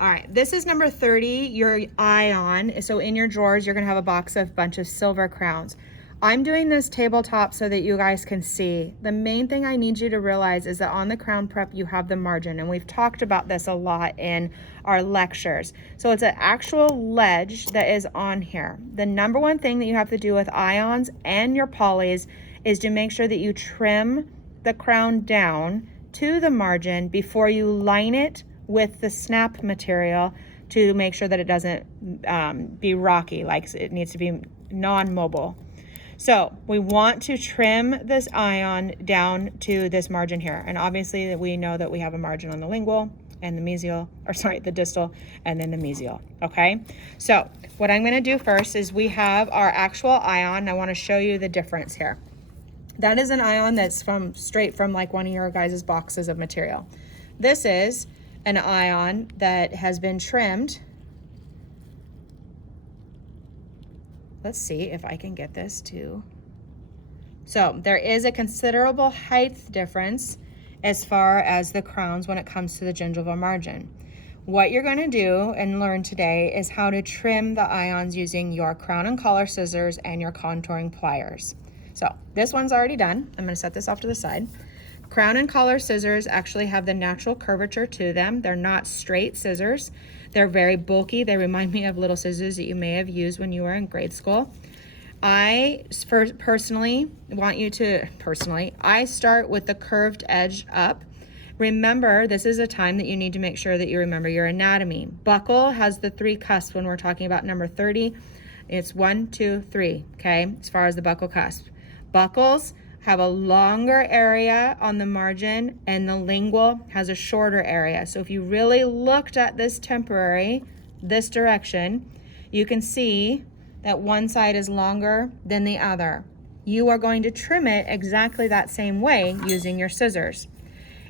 All right, this is number 30, your ion. So in your drawers, you're gonna have a box of bunch of silver crowns. I'm doing this tabletop so that you guys can see. The main thing I need you to realize is that on the crown prep, you have the margin, and we've talked about this a lot in our lectures. So it's an actual ledge that is on here. The number one thing that you have to do with ions and your polys is to make sure that you trim the crown down to the margin before you line it with the snap material to make sure that it doesn't be rocky, like it needs to be non-mobile. So we want to trim this ion down to this margin here. And obviously we know that we have a margin on the lingual and the mesial, or sorry, the distal and then the mesial, okay? So what I'm gonna do first is we have our actual ion. I wanna show you the difference here. That is an ion that's straight from like one of your guys' boxes of material. This is an ion that has been trimmed. Let's see if I can get this to. So there is a considerable height difference as far as the crowns when it comes to the gingival margin. What you're going to do and learn today is how to trim the ions using your crown and collar scissors and your contouring pliers. So this one's already done. I'm going to set this off to the side. Crown and collar scissors actually have the natural curvature to them. They're not straight scissors. They're very bulky. They remind me of little scissors that you may have used when you were in grade school. I personally want you to, I start with the curved edge up. Remember, this is a time that you need to make sure that you remember your anatomy. Buckle has the 3 cusps when we're talking about number 30. It's 1, 2, 3, okay, as far as the buckle cusp. Buckles have a longer area on the margin and the lingual has a shorter area. So if you really looked at this temporary, this direction, you can see that one side is longer than the other. You are going to trim it exactly that same way using your scissors.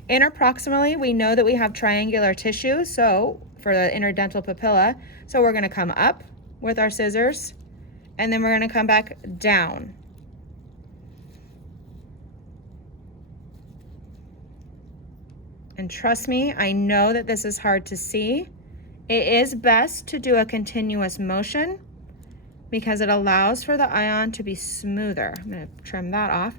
Interproximally, we know that we have triangular tissue, so for the interdental papilla, so we're gonna come up with our scissors and then we're gonna come back down. And trust me, I know that this is hard to see. It is best to do a continuous motion because it allows for the ion to be smoother. I'm gonna trim that off.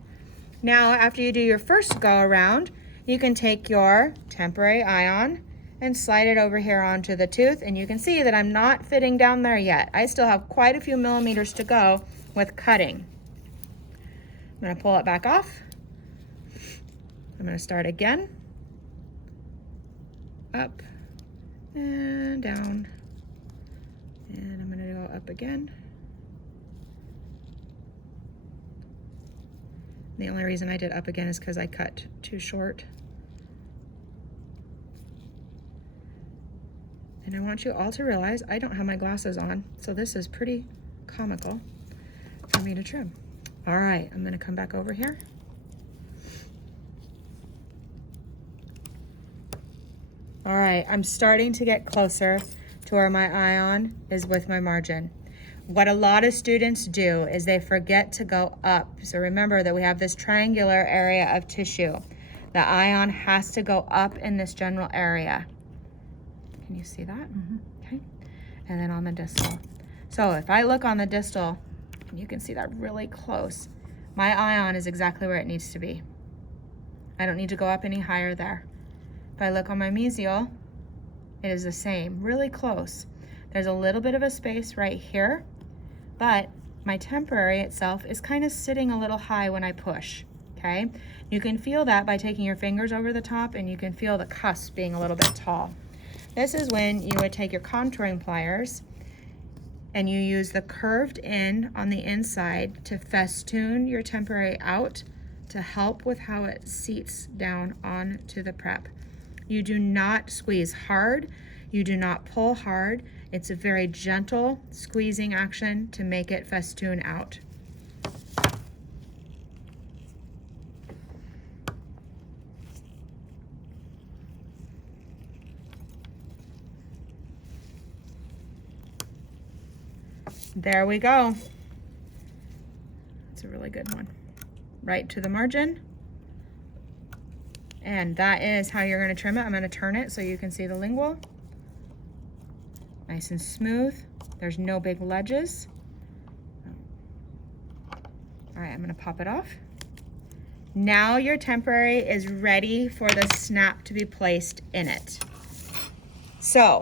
Now, after you do your first go around, you can take your temporary ion and slide it over here onto the tooth, and you can see that I'm not fitting down there yet. I still have quite a few millimeters to go with cutting. I'm gonna pull it back off. I'm gonna start again. Up and down, and I'm going to go up again. The only reason I did up again is because I cut too short. And I want you all to realize I don't have my glasses on, so this is pretty comical for me to trim. All right, I'm going to come back over here. All right, I'm starting to get closer to where my ion is with my margin. What a lot of students do is they forget to go up. So remember that we have this triangular area of tissue. The ion has to go up in this general area. Can you see that? Okay. And then on the distal. So if I look on the distal, you can see that really close. My ion is exactly where it needs to be. I don't need to go up any higher there. If I look on my mesial, it is the same, really close. There's a little bit of a space right here, but my temporary itself is kind of sitting a little high when I push, okay? You can feel that by taking your fingers over the top, and you can feel the cusp being a little bit tall. This is when you would take your contouring pliers and you use the curved end on the inside to festoon your temporary out to help with how it seats down onto the prep. You do not squeeze hard. You do not pull hard. It's a very gentle squeezing action to make it festoon out. There we go. It's a really good one. Right to the margin. And that is how you're going to trim it. I'm going to turn it so you can see the lingual. Nice and smooth. There's no big ledges. All right, I'm gonna pop it off. Now your temporary is ready for the snap to be placed in it. So